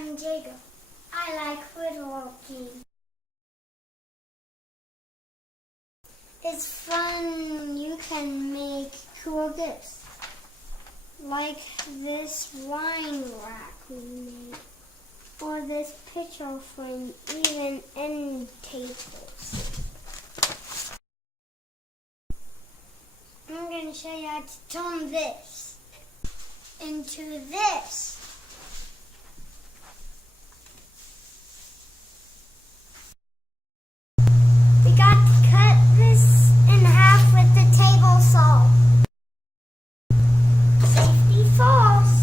I'm Jager. I like woodworking. It's fun. You can make cool gifts. Like this wine rack we made. Or this picture frame, even end tables. I'm going to show you how to turn this into this. We got to cut this in half with the table saw. Safety first.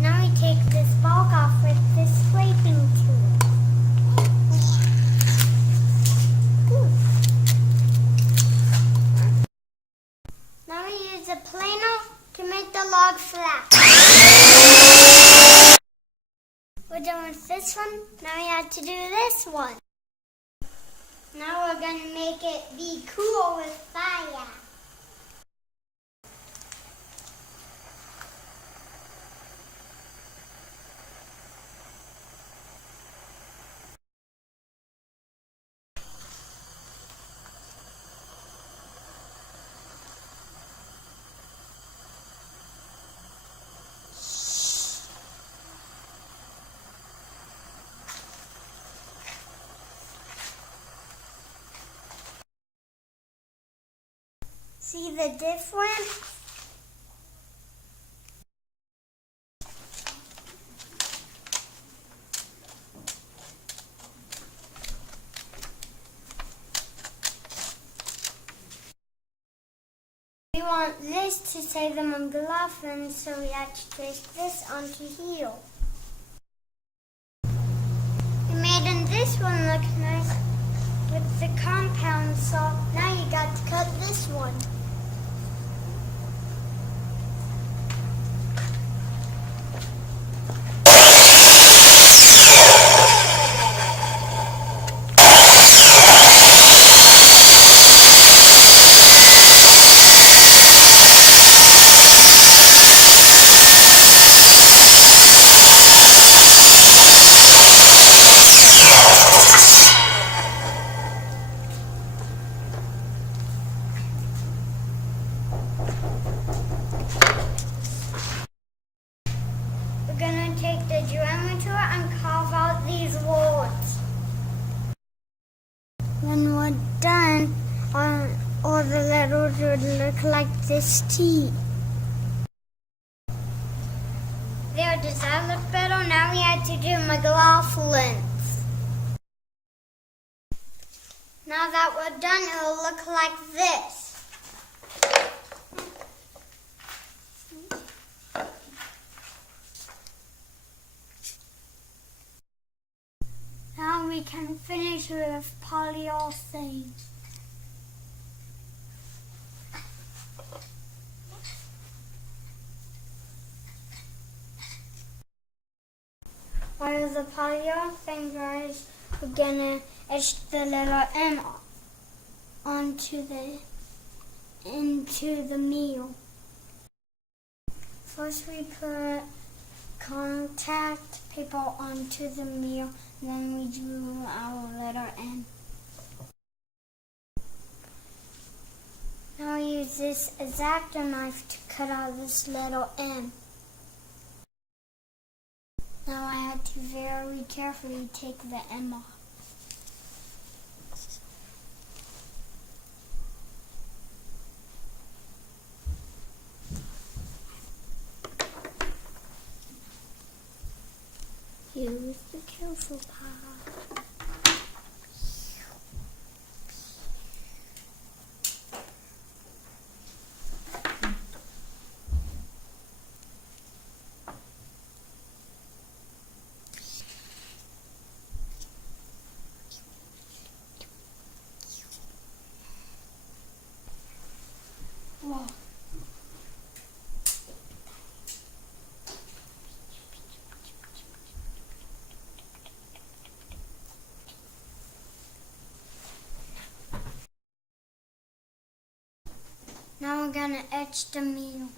Now we take this bulk off with this scraping tool. Now we use a planer to make the log flat. We're done with this one. Now we have to do this one. Now we're going to make it be cool with fire. See the difference? We want this to save them on McLaughlin, so we have to place this onto here. We made this one look nice with the compound saw. Now you got to cut this one. We're going to take the geometry and carve out these words. When we're done, all the letters would look like this T. There, does that look better? Now we have to do McLaughlin's. Now that we're done, it'll look like this. Now we can finish with polyurethane. While the polyurethane dries, we're gonna etch the letter M into the meal. First we put contact paper onto the meal, then we drew our letter N. Now we use this X-Acto knife to cut out this letter N. Now I had to very carefully take the M off. Use the careful part. Whoa. Now we're gonna etch the meal.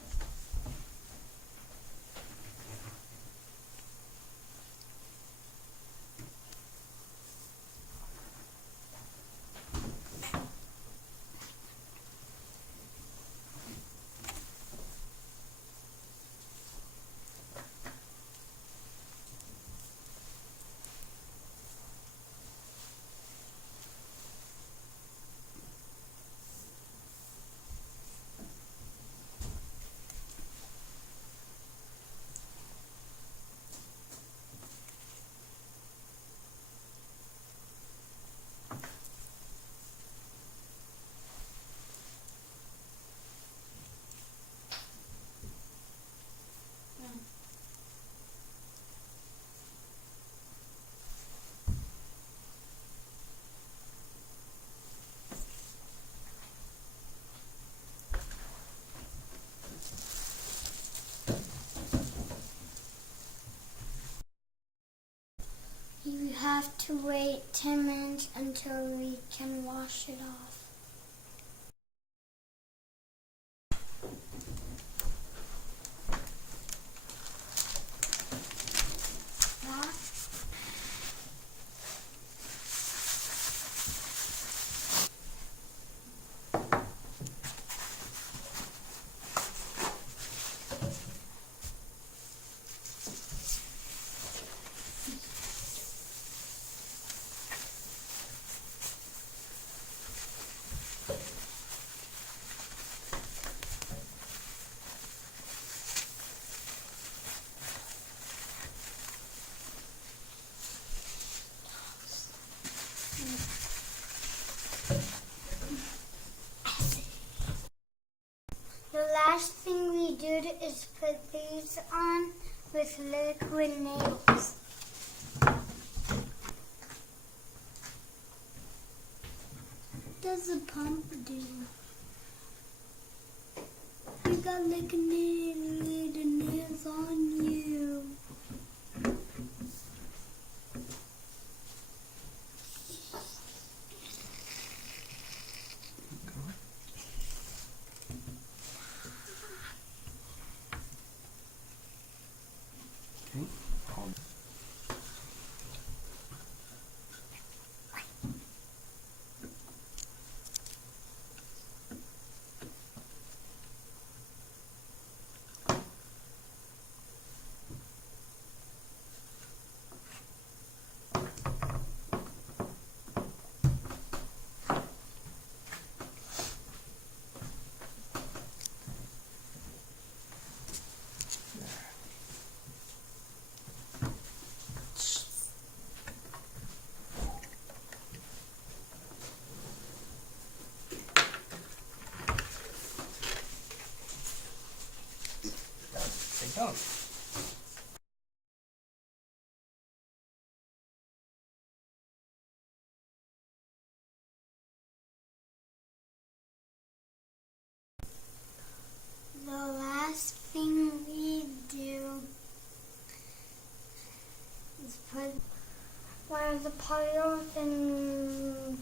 You have to wait 10 minutes until we can wash it off. The last thing we do is put these on with liquid nails. What does the pump do? You got liquid nails on you. They don't. The last thing we do is put one of the polyurethane